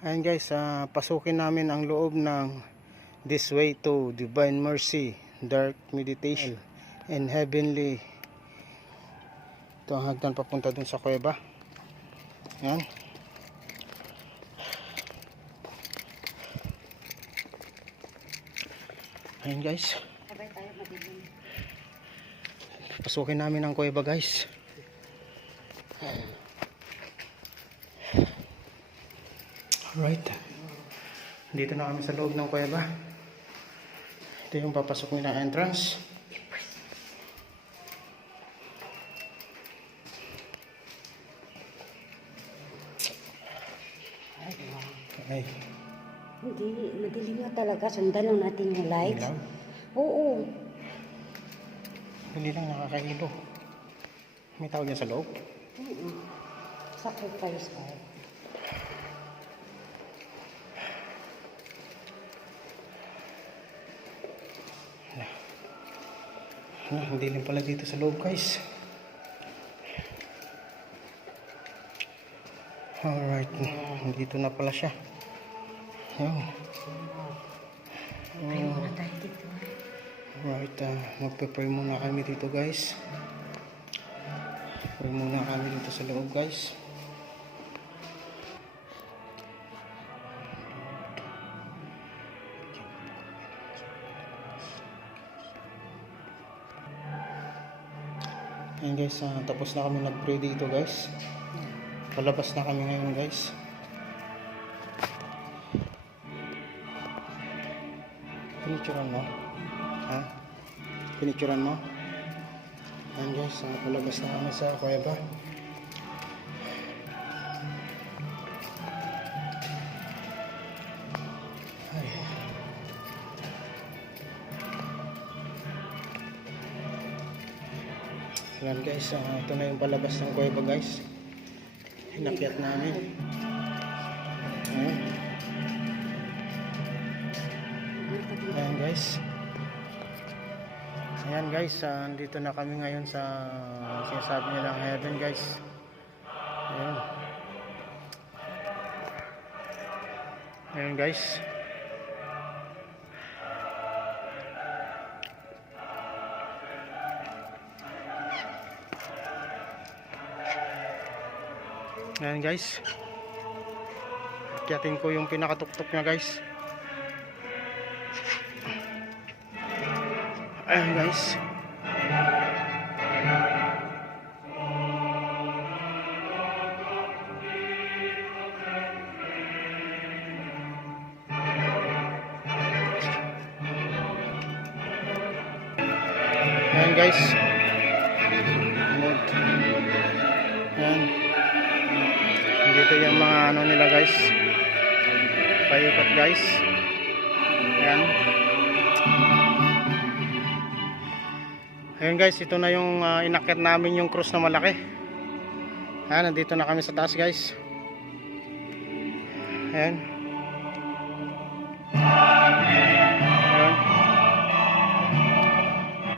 Ayan guys, pasukin namin ang loob ng This Way to Divine Mercy, Dark Meditation and Heavenly. Ito ang hagdan papunta dun sa kuweba. Ayan. Ayan guys, pasukin namin ang kuweba guys. Alright, dito na kami sa loob ng kuweba. Ito yung papasok nilang entrance. Ay. Hindi, madilim na talaga. Sundan lang natin yung lights. Ilaw? Oo. Hindi lang nakakailo. May tawag yan sa loob? Sacrifice fire. Hindi lang pala dito sa loob guys. Alright, dito na pala siya. Pray muna tayo dito. Alright, magpe-pray muna kami dito guys. Pray muna kami dito sa loob guys. Ayan guys, tapos na kami nag-pray dito guys. Palabas na kami ngayon guys. Pinicturan mo? Ha? Pinicturan mo? Ayan guys, palabas na kami sa kuweba. Ayan guys, ito na yung palabas ng kuweba guys. Inakyat namin. Ayan. Ayan guys. Ayan guys, dito na kami ngayon sa sinasabi nilang heaven guys. Ayan. Ayan guys. Ayan guys, akyatin ko yung pinakatuktok nya guys. Ayan guys. Ayan guys. Ayan. Dito yung mga ano nila guys, paikot guys. Ayan. Ayan guys, ito na yung inakyat namin yung cross na malaki. Ayan, nandito na kami sa taas guys. Ayan.